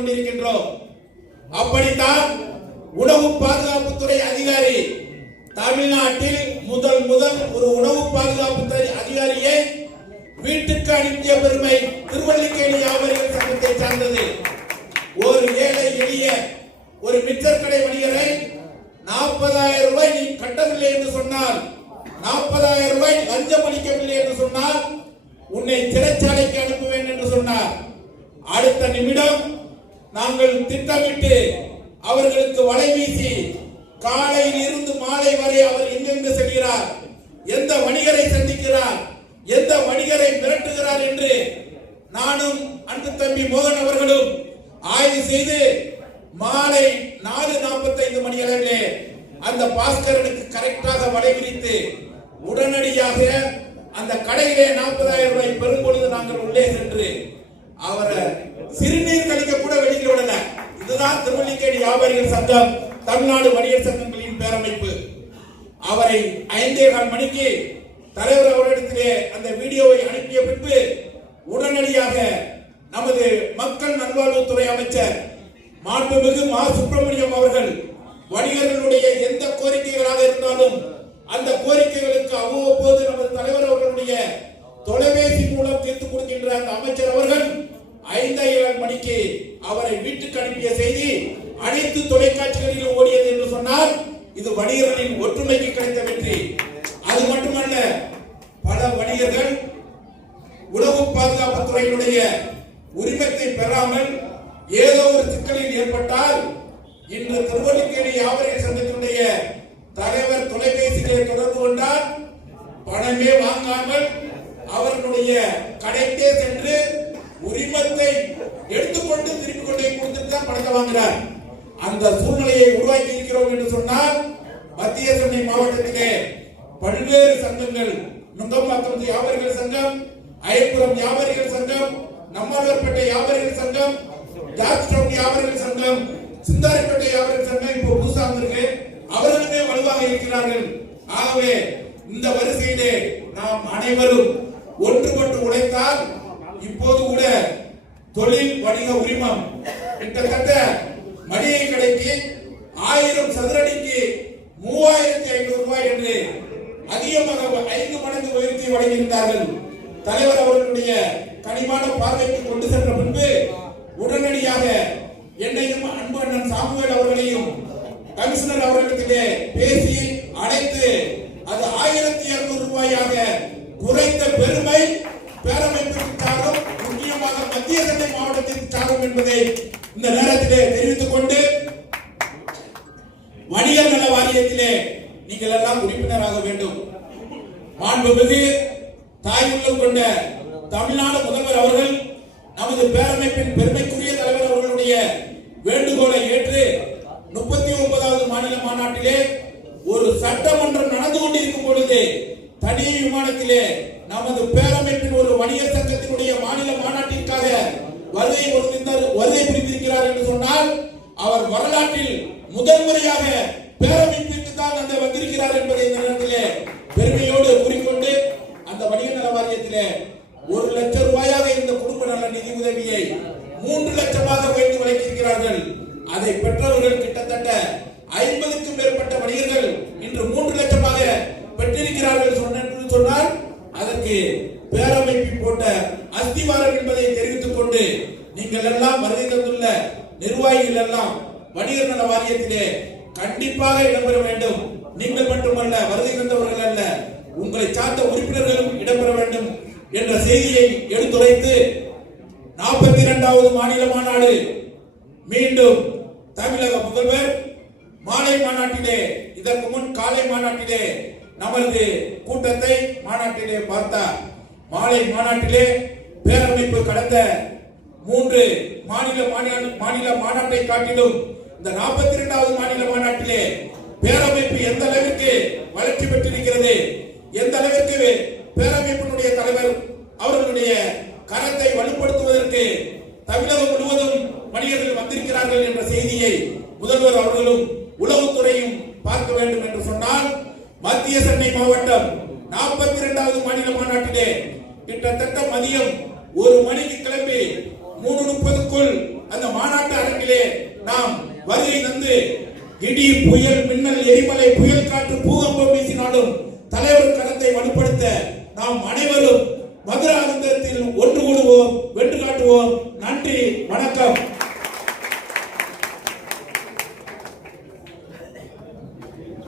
கொண்டிருக்கின்றோம். அப்படித்தான் உணவு பாதுகாப்புத்துறை அதிகாரி தமிழ்நாட்டில் முதல் முதல் ஒரு உணவு பாதுகாப்புத்துறை அதிகாரியை வீட்டுக்கு அனுப்பிய பெருமை திருவள்ளிக்கேணி வியாபாரிகள் சங்கத்தை சார்ந்தது. ஒரு ஏழை எளிய ஒரு மிச்சர் கடை வணிகரை நாற்பதாயிரம் ரூபாய் நீ கட்டவில்லை என்று சொன்னால் நாற்பதாயிரம் ரூபாய் லஞ்சம் அளிக்கவில்லை என்று சொன்னால் உன்னை சிறைச்சாலைக்கு அனுப்புவேன் என்று சொன்னார். அடுத்த நிமிடம் நாங்கள் திட்டமிட்டு அவர்களுக்கு வலை வீசி காலையில் இருந்து மாலை வரை அவர் எங்கெங்கு செல்கிறார்? எந்த வணிகரை சந்திக்கிறார்? எந்த வணிகரை மிரட்டுகிறார் என்று நானும் அன்பு தம்பி மோகன் அவர்களும் ஆய்வு செய்து மாலை நாலு நாற்பத்தைந்து மணி அளவிலே அந்த பாஸ்கரனுக்கு கரெக்டாக வலை விரித்து உடனடியாக அந்த கடையிலே நாற்பதாயிரம் ரூபாய் பெறும் பொழுது நாங்கள் உள்ளே சென்று அவரை சிறுநீர் கழிக்க கூட வெளியில் விடல இதுதான் வியாபாரிகள் சங்கம் தமிழ்நாடு வணிகர் சங்கங்களின் பேரமைப்பு. அவரை ஐந்தே கால் மணிக்கு தலைவர் அவரிடத்திலே அந்த வீடியோவை அனுப்பிய பின்பு உடனடியாக நமது மக்கள் நல்வாழ்வுத்துறை அமைச்சர் மாண்புமிகு மா. சுப்பிரமணியம் அவர்கள் வணிகர்களுடைய எந்த கோரிக்கைகளாக இருந்தாலும் அந்த கோரிக்கைகளுக்கு அவ்வப்போது நமது தலைவர் அவர்களுடைய தொலைபேசி மூலம் தீர்த்து கொடுக்கின்ற அந்த அமைச்சர் அவர்கள் ஐந்து ஏழு மணிக்கு அவரை வீட்டுக்கு அனுப்பிய செய்தி அனைத்து தொலைக்காட்சிகளிலும் ஓடியது என்று சொன்னால் இது வணிகர்களின் ஒற்றுமைக்கு கிடைத்த வெற்றி. அது மட்டுமல்ல பல வணிகர்கள் உணவு பாதுகாப்பு துறையினுடைய உரிமத்தை பெறாமல் ஏதோ ஒரு சிக்கலில் ஏற்பட்டால் இன்று திருவள்ளிக்கேணி வியாபாரி சங்கத்தினுடைய தலைவர் தொலைபேசிகளை தொடர்பு கொண்டால் பணமே வாங்காமல் அவர்களுடைய கடைக்கே சென்று உரிமத்தை எடுத்துக்கொண்டு திருப்பி கொண்டு போய் கொடுத்துட்டு தான் பணத்தை வாங்குறார். அந்த சூழ்நிலையை உருவாக்கி இருக்கிறோம் என்று சொன்னால் மத்திய சென்னை மாவட்டத்திலே பல்வேறு சங்கங்கள் நுங்கம்பாக்கம் வியாபாரிகள் சங்கம் அயப்புரம் வியாபாரிகள் சங்கம் நம்மாழ்வார்பேட்டை வியாபாரிகள் சங்கம் ஜார்ஜ் டவுன் வியாபாரிகள் சங்கம் சிந்தாரிப்பேட்டை வியாபாரிகள் சங்கம் இப்போ புதுசா வந்திருக்கு அவர்களுமே வலுவாக இருக்கிறார்கள். ஆகவே இந்த வரிசையிலே நாம் அனைவரும் ஒன்றுபட்டு உழைத்தால் இப்போது கூட தொழில் வணிக உரிமம். கிட்டத்தட்ட மளிகை கடைக்கு ஆயிரம் சதுரடிக்கு மூவாயிரத்தி ஐநூறு ரூபாய் என்று அதிகமாக ஐந்து மடங்கு உயர்த்தி வழங்கியிருந்தார்கள். தலைவர் அவர்களுடைய கனிமான பார்வைக்கு கொண்டு சென்ற பின்பு உடனடியாக என்னையும் அன்பு அண்ணன் சாமுவேல் அவர்களையும் கமிஷனர் அவர்களிடத்திலே பேசி அழைத்து அது ஆயிரத்தி இருநூறு ரூபாயாக என்பதை இந்த நேரத்திலே தெரிவித்துக் கொண்டு வணிகர் நல வாரியத்திலே நீங்கள் எல்லாம் உறுப்பினராக வேண்டும். மாண்புமிகு தாய் உள்ளம் கொண்ட தமிழ்நாடு முதல்வர் அவர்கள் நமது பேரமைப்பின் பெருமைக்குரிய தலைவர் அவர்களுடைய வேண்டுகோளை ஏற்று முப்பத்தி ஒன்பதாவது மாநில மாநாட்டிலே ஒரு சட்டமன்றம் நடந்து கொண்டிருக்கும் பொழுது தனி விமானத்திலே நமது பேரமைப்பின் ஒரு வணிகர் சங்கத்தினுடைய மாநில மாநாட்டிற்காக வருகை புரிந்தார் வருகை புரிந்திருக்கிறார் என்று சொன்னால் அவர் வரலாற்றில் முதல் முறையாக பேரமைப்பிற்கு தான் அந்த வந்திருக்கிறார் என்பதை இந்த நேரத்திலே பெருமையோடு கூறிக்கொண்டு அந்த வணிக நல வாரியத்திலே ஒரு லட்சம் ரூபாயாக இருந்த குடும்ப நல நிதி உதவியை மூன்று லட்சமாக வைத்து வழங்கியிருக்கிறார்கள். அதை பெற்றவர்கள் கிட்டத்தட்ட ஐம்பதுக்கும் மேற்பட்ட வணிகர்கள் இன்று மூன்று லட்சமாக பெற்றிருக்கிறார்கள் சொன்னால் அதற்கு பேரமைப்பு போட்ட அஸ்திவாரம் என்பதை தெரிவித்துக் கொண்டு நீங்கள் எல்லாம் வருகை தந்துள்ள நிர்வாகிகள் எல்லாம் வணிகர் நல வாரியத்திலே கண்டிப்பாக இடம்பெற வேண்டும். நீங்கள் மட்டுமல்ல வருகை தந்தவர்கள் அல்ல உங்களை சார்ந்த உறுப்பினர்களும் இடம்பெற வேண்டும் என்ற செய்தியை எடுத்துரைத்து நாற்பத்தி இரண்டாவது மாநில மாநாடு மீண்டும் தமிழக முதல்வர் மாலை மாநாட்டிலே இதற்கு முன் காலை மாநாட்டிலே நமது கூட்டத்தை மாநாட்டிலே பார்த்தார். மாலை மாநாட்டிலே பேரமைப்பு கடந்த மூன்று மாநில மாநில மாநில மாநாட்டை காட்டிலும் இந்த நாற்பத்தி இரண்டாவது மாநில மாநாட்டிலே பேரமைப்பு எந்த அளவிற்கு வளர்ச்சி பெற்றிருக்கிறது? எந்த அளவிற்கு பேரமைப்பினுடைய தலைவர் அவர்களுடைய கரத்தை வலுப்படுத்துவதற்கு தமிழகம் முழுவதும் மனிதர்கள் வந்திருக்கிறார்கள் என்ற செய்தியை முதல்வர் அவர்களும் உளவுத்துறையும் பார்க்க வேண்டும் என்று சொன்னால் மத்திய சென்னை மாவட்டம் நாற்பத்தி இரண்டாவது மாநில மாநாட்டிலே கிட்டத்தட்ட மதியம் ஒரு மணிக்கு கிளம்பி மூணு முப்பதுக்குள் அந்த மாநாட்டு அரங்கிலே நாம் வருகை தந்து இடி புயல் மின்னல் எரிமலை புயல் காற்று பூகம்பம் வீசினாலும் தலைவர் கரத்தை வலுப்படுத்த நாம் அனைவரும் மதுராந்தத்தில் ஒன்று கூடுவோம் வென்று காட்டுவோம்.